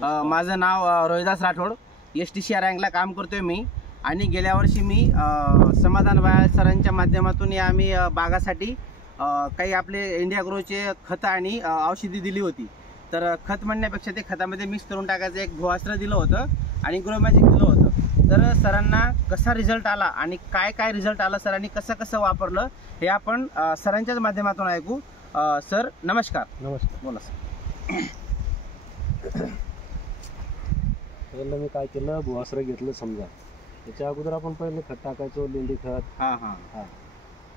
माझं नाव रोहिदास राठोड, STCR रँकला काम करतोय मी. आणि गेल्या वर्षी मी समाधान वायाळ सरांच्या माध्यमातून आम्ही बागासाठी काही आपले इंडिया ग्रोचे खतं आणि औषधी दिली होती. तर खत म्हणण्यापेक्षा ते खतामध्ये मिक्स करून टाकायचं एक भुआस्त्र दिलं होतं आणि ग्रो मॅजिक दिलं होतं. तर सरांना कसा रिझल्ट आला आणि काय काय रिझल्ट आला, सरांनी कसं कसं वापरलं हे आपण सरांच्याच माध्यमातून ऐकू. सर नमस्कार. नमस्कार. बोला सर. पहिलं मी काय केलं, भुआस्त्र घेतलं समजा. त्याच्या अगोदर आपण पहिले खत टाकायचो, लेंडी खत. हां हां हां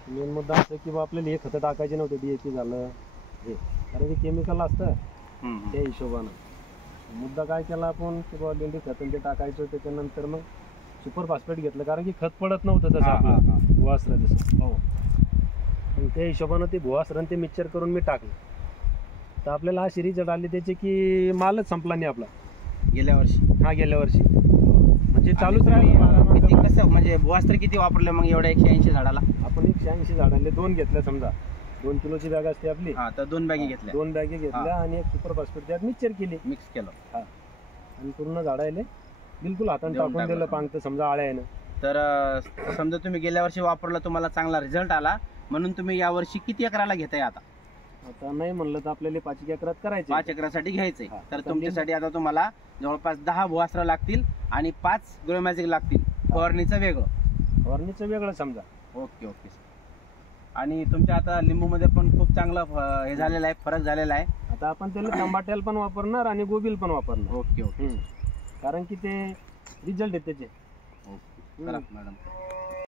मेन मुद्दा असं की बा आपल्याला हे खतं टाकायचे नव्हते, DAP झालं हे, कारण की केमिकल असतं त्या हिशोबानं. मुद्दा काय केला आपण की बा लेंडी खत ते टाकायचं, त्याच्यानंतर मग सुपर फॉस्फेट घेतलं, कारण की खत पडत नव्हतं तसं आपलं भुआस्त्र जसं. हो, त्या हिशोबानं ते भुआस्त्र ते मिक्सचर करून मी टाकलं. तर आपल्याला अशी रिझल्ट आली त्याचे की मालच संपला नाही आपला गेल्या वर्षी. हा गेल्या वर्षी म्हणजे चालूच राहिलं. किती कसं म्हणजे भुआस्त्र किती वापरलं मग एवढ्या 180 झाडाला? आपण 180 झाडांले 2 घेतल्या समजा. 2 किलोची बॅग असते आपली. हा, तर 2 बॅगी घेतल्या. 2 बॅगी घेतल्या आणि एक सुपर फॉस्फेट त्यात मिक्सचर केली, मिक्स केलं. हा, आणि पूर्ण झाडायले बिलकुल हाताने टाकून दिलं पांगतं समजा आळ्यानं. तर समजा तुम्ही गेल्या वर्षी वापरलं, तुम्हाला चांगला रिझल्ट आला, म्हणून तुम्ही यावर्षी किती एकराला घेताय? आता नाही म्हणलं तर आपल्याला 5 एकरात करायचं. 5 एकरासाठी घ्यायचंय. तर तुमच्यासाठी आता तुम्हाला जवळपास 10 भुआस्त्र लागतील आणि 5 ग्रो मॅजिक लागतील. फवारणीचं वेगळं समजा. Okay okay sir. आणि तुमच्या आता लिंबूमध्ये पण खूप चांगलं हे झालेलं आहे, फरक झालेला आहे. आता आपण त्याला टमाट्याला पण वापरणार आणि गोबील पण वापरणार. Okay okay. कारण की ते रिझल्ट आहे त्याचे. Okay madam.